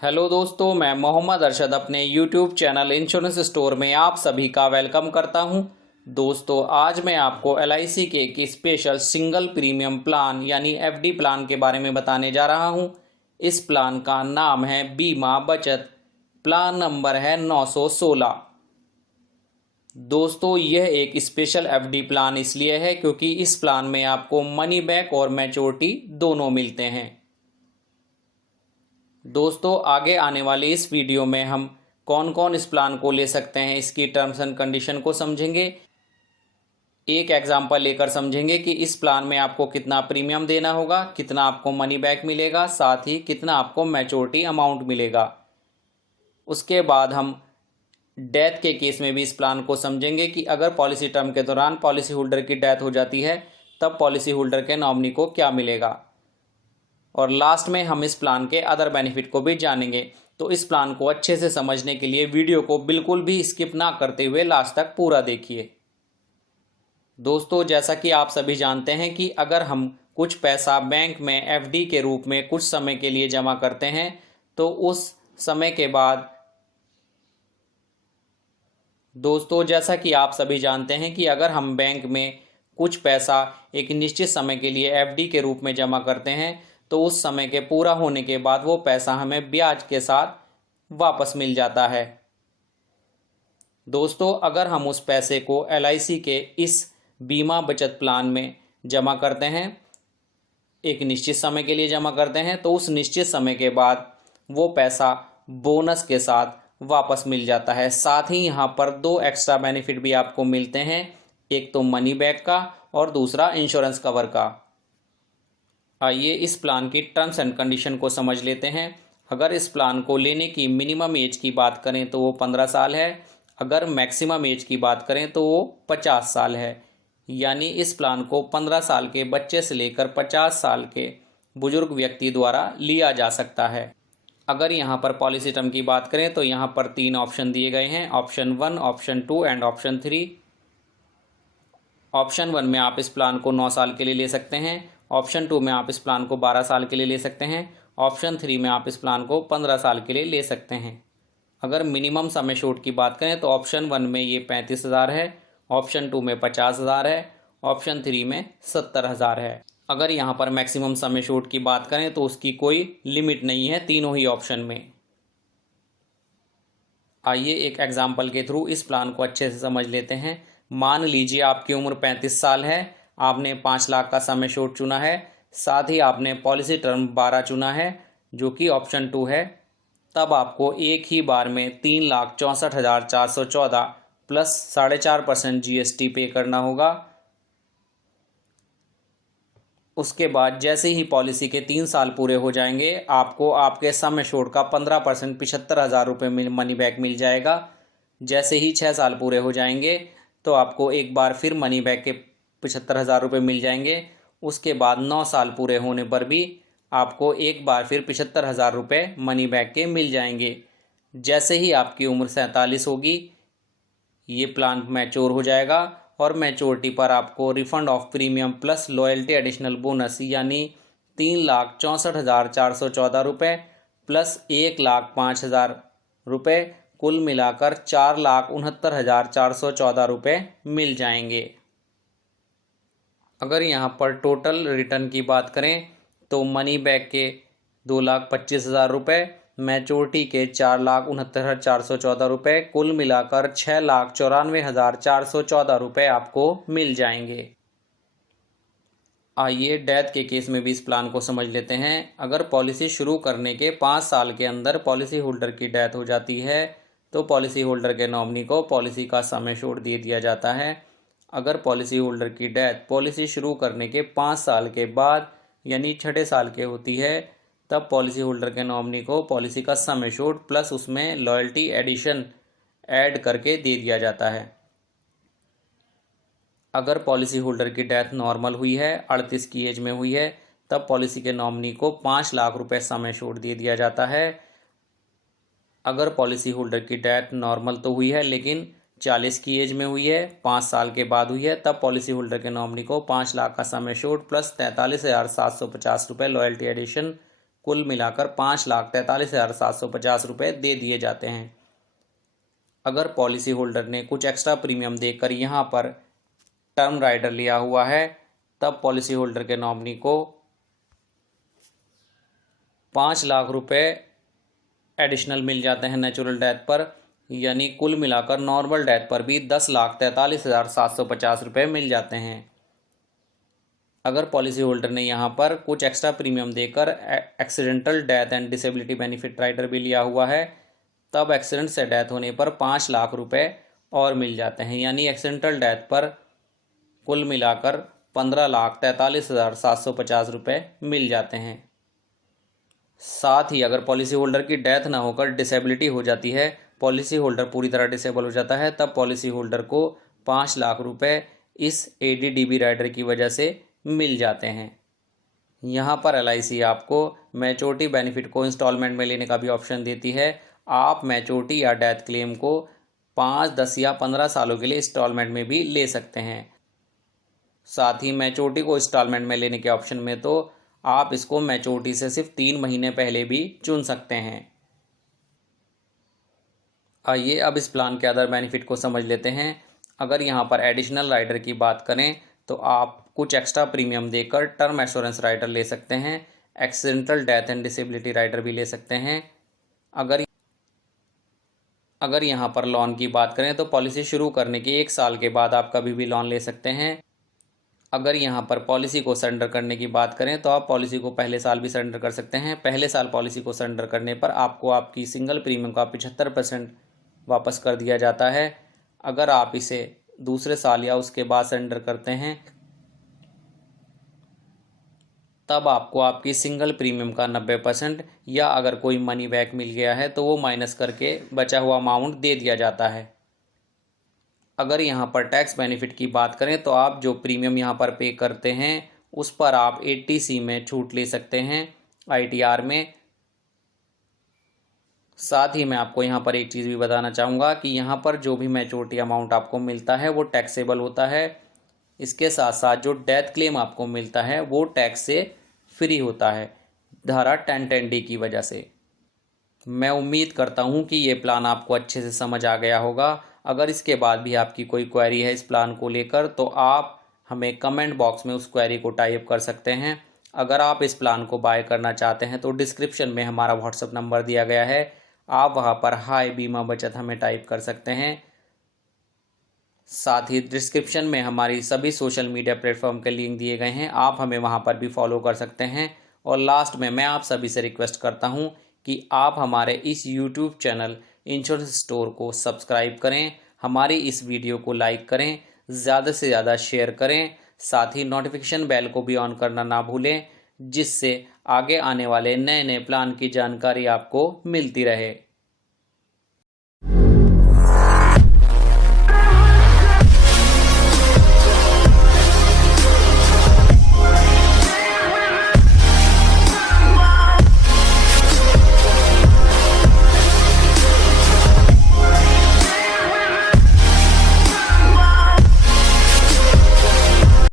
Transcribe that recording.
Hello दोस्तों, मैं मोहम्मद अरशद अपने यूट्यूब चैनल इंश्योरेंस स्टोर में आप सभी का वेलकम करता हूं। दोस्तों, आज मैं आपको एलआईसी के एक स्पेशल सिंगल प्रीमियम प्लान यानी एफडी प्लान के बारे में बताने जा रहा हूं। इस प्लान का नाम है बीमा बचत। प्लान नंबर है 916। दोस्तों, यह एक स्पेशल एफडी प्लान इसलिए है क्योंकि इस प्लान में आपको मनी बैक और मैच्योरिटी दोनों मिलते हैं। दोस्तों, आगे आने वाले इस वीडियो में हम कौन कौन इस प्लान को ले सकते हैं, इसकी टर्म्स एंड कंडीशन को समझेंगे। एक एग्जांपल लेकर समझेंगे कि इस प्लान में आपको कितना प्रीमियम देना होगा, कितना आपको मनी बैक मिलेगा, साथ ही कितना आपको मैच्योरिटी अमाउंट मिलेगा। उसके बाद हम डेथ के केस में भी इस प्लान को समझेंगे कि अगर पॉलिसी टर्म के दौरान पॉलिसी होल्डर की डेथ हो जाती है तब पॉलिसी होल्डर के नॉमिनी को क्या मिलेगा। और लास्ट में हम इस प्लान के अदर बेनिफिट को भी जानेंगे। तो इस प्लान को अच्छे से समझने के लिए वीडियो को बिल्कुल भी स्किप ना करते हुए लास्ट तक पूरा देखिए। दोस्तों, जैसा कि आप सभी जानते हैं कि अगर हम कुछ पैसा बैंक में एफडी के रूप में कुछ समय के लिए जमा करते हैं तो उस समय के बाद दोस्तों जैसा कि आप सभी जानते हैं कि अगर हम बैंक में कुछ पैसा एक निश्चित समय के लिए एफडी के रूप में जमा करते हैं तो उस समय के पूरा होने के बाद वो पैसा हमें ब्याज के साथ वापस मिल जाता है। दोस्तों, अगर हम उस पैसे को एलआईसी के इस बीमा बचत प्लान में जमा करते हैं, एक निश्चित समय के लिए जमा करते हैं, तो उस निश्चित समय के बाद वो पैसा बोनस के साथ वापस मिल जाता है। साथ ही यहाँ पर दो एक्स्ट्रा बेनिफिट भी आपको मिलते हैं, एक तो मनी बैक का और दूसरा इंश्योरेंस कवर का। आइए इस प्लान की टर्म्स एंड कंडीशन को समझ लेते हैं। अगर इस प्लान को लेने की मिनिमम एज की बात करें तो वो 15 साल है। अगर मैक्सिमम एज की बात करें तो वो 50 साल है। यानी इस प्लान को 15 साल के बच्चे से लेकर 50 साल के बुजुर्ग व्यक्ति द्वारा लिया जा सकता है। अगर यहाँ पर पॉलिसी टर्म की बात करें तो यहाँ पर 3 ऑप्शन दिए गए हैं, option 1, option 2 and option 3। Option 1 में आप इस प्लान को 9 साल के लिए ले सकते हैं। ऑप्शन 2 में आप इस प्लान को 12 साल के लिए ले सकते हैं। ऑप्शन 3 में आप इस प्लान को 15 साल के लिए ले सकते हैं। अगर मिनिमम सम एश्योर्ड की बात करें तो ऑप्शन 1 में ये 35,000 है, ऑप्शन 2 में 50,000 है, ऑप्शन 3 में 70,000 है। अगर यहाँ पर मैक्सिमम सम एश्योर्ड की बात करें तो उसकी कोई लिमिट नहीं है तीनों ही ऑप्शन में। आइए एक एग्जाम्पल के थ्रू इस प्लान को अच्छे से समझ लेते हैं। मान लीजिए आपकी उम्र 35 साल है, आपने 5 लाख का सम एश्योर्ड चुना है, साथ ही आपने पॉलिसी टर्म 12 चुना है जो कि ऑप्शन 2 है। तब आपको एक ही बार में 3,64,414 प्लस 4.5% जीएसटी पे करना होगा। उसके बाद जैसे ही पॉलिसी के 3 साल पूरे हो जाएंगे आपको आपके सम एश्योर्ड का 15% 75,000 रुपये मनी बैक मिल जाएगा। जैसे ही 6 साल पूरे हो जाएंगे तो आपको एक बार फिर मनी बैक के 75,000 रुपये मिल जाएंगे। उसके बाद 9 साल पूरे होने पर भी आपको एक बार फिर 75,000 रुपये मनी बैक के मिल जाएंगे। जैसे ही आपकी उम्र 47 होगी ये प्लान मैच्योर हो जाएगा और मैच्योरिटी पर आपको refund of premium plus loyalty additional bonus यानी 3,64,414 रुपये प्लस 1,05,000 रुपये कुल मिलाकर 4,69,414 रुपये मिल जाएंगे। अगर यहाँ पर टोटल रिटर्न की बात करें तो मनी बैक के 2,25,000 रुपये, मैच्योरिटी के 4,69,414 रुपये, कुल मिलाकर 6,94,414 रुपये आपको मिल जाएंगे। आइए डेथ के केस में भी इस प्लान को समझ लेते हैं। अगर पॉलिसी शुरू करने के 5 साल के अंदर पॉलिसी होल्डर की डेथ हो जाती है तो पॉलिसी होल्डर के नॉमिनी को पॉलिसी का सम एश्योर्ड दे दिया जाता है। अगर पॉलिसी होल्डर की डेथ पॉलिसी शुरू करने के 5 साल के बाद यानी 6ठे साल के होती है तब पॉलिसी होल्डर के नॉमिनी को पॉलिसी का सम एश्योर्ड प्लस उसमें लॉयल्टी एडिशन ऐड करके दे दिया जाता है। अगर पॉलिसी होल्डर की डेथ नॉर्मल हुई है, 38 की एज में हुई है, तब पॉलिसी के नॉमिनी को 5 लाख रुपए सम एश्योर्ड दे दिया जाता है। अगर पॉलिसी होल्डर की डेथ नॉर्मल तो हुई है लेकिन 40 की एज में हुई है, 5 साल के बाद हुई है, तब पॉलिसी होल्डर के नॉमिनी को 5 लाख का सम एश्योर्ड प्लस 43,750 रुपये लॉयल्टी एडिशन कुल मिलाकर 5,43,750 रुपये दे दिए जाते हैं। अगर पॉलिसी होल्डर ने कुछ एक्स्ट्रा प्रीमियम देकर यहाँ पर टर्म राइडर लिया हुआ है, तब पॉलिसी होल्डर के नॉमिनी को 5 लाख रुपए एडिशनल मिल जाते हैं नेचुरल डेथ पर, यानी कुल मिलाकर नॉर्मल डेथ पर भी 10,43,750 रुपये मिल जाते हैं। अगर पॉलिसी होल्डर ने यहाँ पर कुछ एक्स्ट्रा प्रीमियम देकर accidental death and disability benefit rider भी लिया हुआ है, तब एक्सीडेंट से डेथ होने पर 5 लाख रुपए और मिल जाते हैं, यानी एक्सीडेंटल डेथ पर कुल मिलाकर 15,43,750 रुपये मिल जाते हैं। साथ ही अगर पॉलिसी होल्डर की डेथ ना होकर डिसेबिलिटी हो जाती है, पॉलिसी होल्डर पूरी तरह डिसेबल हो जाता है, तब पॉलिसी होल्डर को 5 लाख रुपए इस ADDB राइडर की वजह से मिल जाते हैं। यहाँ पर LIC आपको मैच्योरिटी बेनिफिट को इंस्टॉलमेंट में लेने का भी ऑप्शन देती है। आप मैच्योरिटी या डेथ क्लेम को 5, 10 या 15 सालों के लिए इंस्टॉलमेंट में भी ले सकते हैं। साथ ही मैच्योरिटी को इंस्टॉलमेंट में लेने के ऑप्शन में तो आप इसको मैच्योरिटी से सिर्फ 3 महीने पहले भी चुन सकते हैं। आइए अब इस प्लान के अदर बेनिफिट को समझ लेते हैं। अगर यहाँ पर एडिशनल राइडर की बात करें तो आप कुछ एक्स्ट्रा प्रीमियम देकर टर्म एश्योरेंस राइडर ले सकते हैं, accidental death and disability rider भी ले सकते हैं। अगर यहाँ पर लोन की बात करें तो पॉलिसी शुरू करने के 1 साल के बाद आप कभी भी लोन ले सकते हैं। अगर यहाँ पर पॉलिसी को सरेंडर करने की बात करें तो आप पॉलिसी को पहले साल भी सरेंडर कर सकते हैं। पहले साल पॉलिसी को सरेंडर करने पर आपको आपकी सिंगल प्रीमियम का 75% वापस कर दिया जाता है। अगर आप इसे दूसरे साल या उसके बाद सरेंडर करते हैं, तब आपको आपकी सिंगल प्रीमियम का 90% या अगर कोई मनी बैक मिल गया है तो वो माइनस करके बचा हुआ अमाउंट दे दिया जाता है। अगर यहाँ पर टैक्स बेनिफिट की बात करें तो आप जो प्रीमियम यहाँ पर पे करते हैं उस पर आप 80C में छूट ले सकते हैं ITR में। साथ ही मैं आपको यहाँ पर एक चीज़ भी बताना चाहूँगा कि यहाँ पर जो भी मैच्योरिटी अमाउंट आपको मिलता है वो टैक्सेबल होता है। इसके साथ साथ जो डेथ क्लेम आपको मिलता है वो टैक्स से फ्री होता है, धारा 1010D की वजह से। मैं उम्मीद करता हूँ कि ये प्लान आपको अच्छे से समझ आ गया होगा। अगर इसके बाद भी आपकी कोई क्वेरी है इस प्लान को लेकर तो आप हमें कमेंट बॉक्स में उस क्वेरी को टाइप कर सकते हैं। अगर आप इस प्लान को बाय करना चाहते हैं तो डिस्क्रिप्शन में हमारा व्हाट्सएप नंबर दिया गया है, आप वहां पर हाय बीमा बचत हमें टाइप कर सकते हैं। साथ ही डिस्क्रिप्शन में हमारी सभी सोशल मीडिया प्लेटफॉर्म के लिंक दिए गए हैं, आप हमें वहां पर भी फॉलो कर सकते हैं। और लास्ट में मैं आप सभी से रिक्वेस्ट करता हूं कि आप हमारे इस YouTube चैनल इंश्योरेंस स्टोर को सब्सक्राइब करें, हमारी इस वीडियो को लाइक करें, ज़्यादा से ज़्यादा शेयर करें, साथ ही नोटिफिकेशन बेल को भी ऑन करना ना भूलें, जिससे आगे आने वाले नए नए प्लान की जानकारी आपको मिलती रहे।